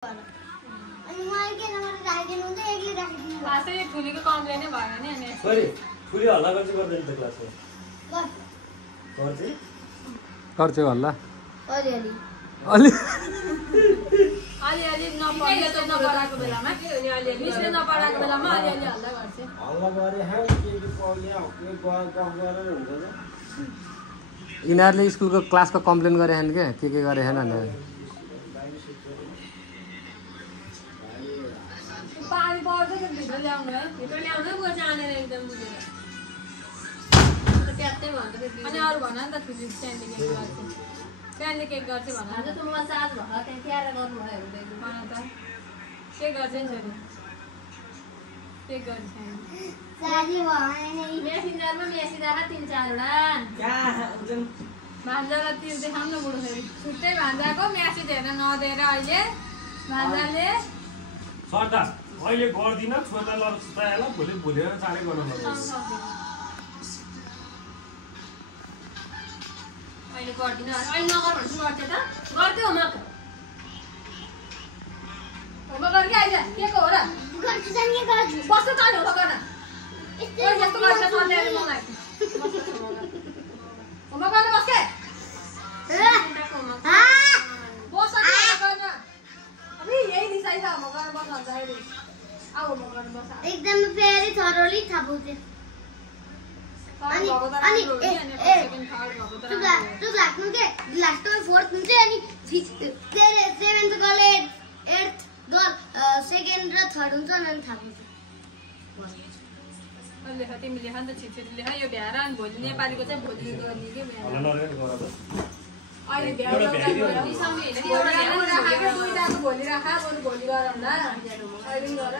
अनि उहाँ के नम्बर राखिदिनु हुन्छ एकले राखिदिनु क्लासै ठुलीको कम्प्लेन नै भएन नि अनि सरी ठुली हल्ला गर्छ गर्दैन त क्लासमा गर्छ हल्ला अलिअलि अलिअलि नपढाएको बेलामा मिसले नपढाएको बेलामा अलिअलि हल्ला गर्छ हल्ला गरे है के पढ्या के गफ गरेर हुन्छ त यिनीहरूले स्कुलको क्लासको कम्प्लेन गरे हैन के गरे हैन नि पानी पर्छ नि भित्र ल्याउनु है भित्र ल्याउनु पो जानेर एकदम बुझेर ट्याप्दै भन्छ अनि अरू भन नि त ठुली स्ट्यान्डले केक गर्छ भन त त म चार्ज भएर त्यहाँ क्यार गर्नु भयो भन त के गर्छ नि छोरी के गर्छ साथी भएन मेसिन्जरमा मेसी राखा 3-4 वटा भान्जालाई तिर देखाउँ न बुढो छोरी छुट्टै भान्जाको म्यासेज हेरेर नदिएर अहिले भान्जाले सरदार अहिले गर्दिन छोरालाई सुताएला भोलि भोलेर चाँडै गर्न पर्छ अहिले गर्दिन अहिले नगर भन्छु गर्थे त गर्थ्यो होमवर्क गर्दै आइज के को हो र गर्छु जान के गर्छु बस्नु त हो गर्न यस्तो यस्तो गर्छ सधैँ मलाई होमवर्क गर्न बस्के बस गर्न अबे यही दिसाइ छ होमवर्क गर्न बस्न चाहियो आऊ होमवर्क गर्न बस एकदम फेरि थरोली थापुथे अनि तु लाग्नु के लास्ट फोर्थ हुन्छ अनि तेरे 7th girl 8th girl second र थर्ड हुन्छ अनि थापुथे लेख तिमी लेख नि त छिटछिटो लेख यो भ्याएर अनि भोलि नेपालीको चाहिँ भोलि गर्ने के अहिले भ्याएर भोलि राखा भोलि गरौँला अहिले गर